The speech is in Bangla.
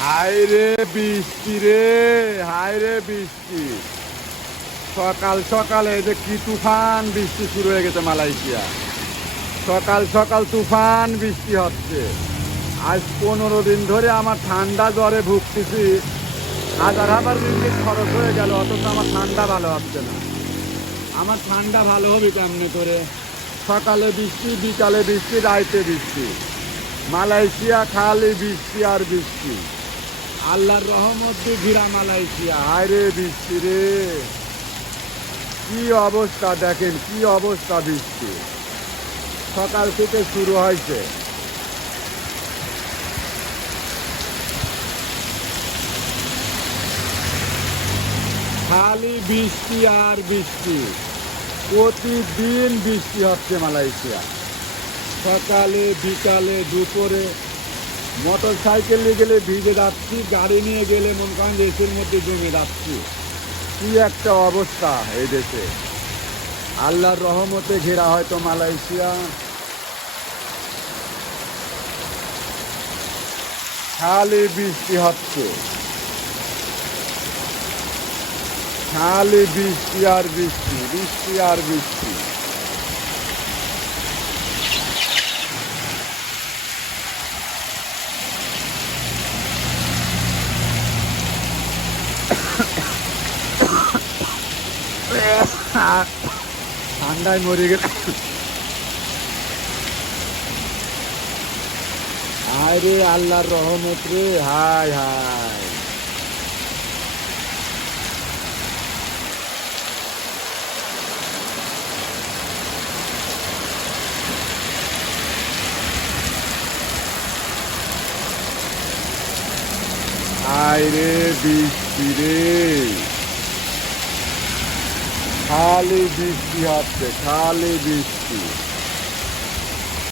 হায় রে বৃষ্টি রে, হায় রে বৃষ্টি। সকাল সকালে যে কি তুফান বৃষ্টি শুরু হয়ে গেছে মালয়েশিয়া। সকাল সকাল তুফান বৃষ্টি হচ্ছে। আজ 15 দিন ধরে আমার ঠান্ডা জ্বরে ভুগতেছি। হাজার হাজার রিঙ্গিট খরচ হয়ে গেল, অথচ আমার ঠান্ডা ভালো হচ্ছে না। আমার ঠান্ডা ভালো হবে কেমনে করে? সকালে বৃষ্টি, বিকালে বৃষ্টি, রাইতে বৃষ্টি। মালয়েশিয়া খালি বৃষ্টি আর বৃষ্টি। আল্লাহর রহমত দিয়ে ঘিরা মালয়েশিয়া। হায় রে বৃষ্টি রে, কি অবস্থা দেখেন, কি অবস্থা বৃষ্টি। সকাল থেকে শুরু হয়েছে। খালি বৃষ্টি আর বৃষ্টি, প্রতিদিন বৃষ্টি হচ্ছে মালয়েশিয়া। সকালে, বিকালে, দুপুরে। মোটর সাইকেল নিয়ে গেলে ভিজে যাচ্ছি, গাড়ি নিয়ে গেলে মন করেন দেশের মধ্যে জমে যাচ্ছি। কি একটা অবস্থা এই দেশে। আল্লাহর রহমতে ঘেরা হয়তো মালয়েশিয়া। খালি বৃষ্টি হচ্ছে, খালি বৃষ্টি আর বৃষ্টি, বৃষ্টি আর বৃষ্টি। ঠান্ডায় মরে গেল। হায় রে আল্লাহর রহমত রে, হায় হায়। হায় রে বৃষ্টি রে, খালি বৃষ্টি হচ্ছে, খালি বৃষ্টি।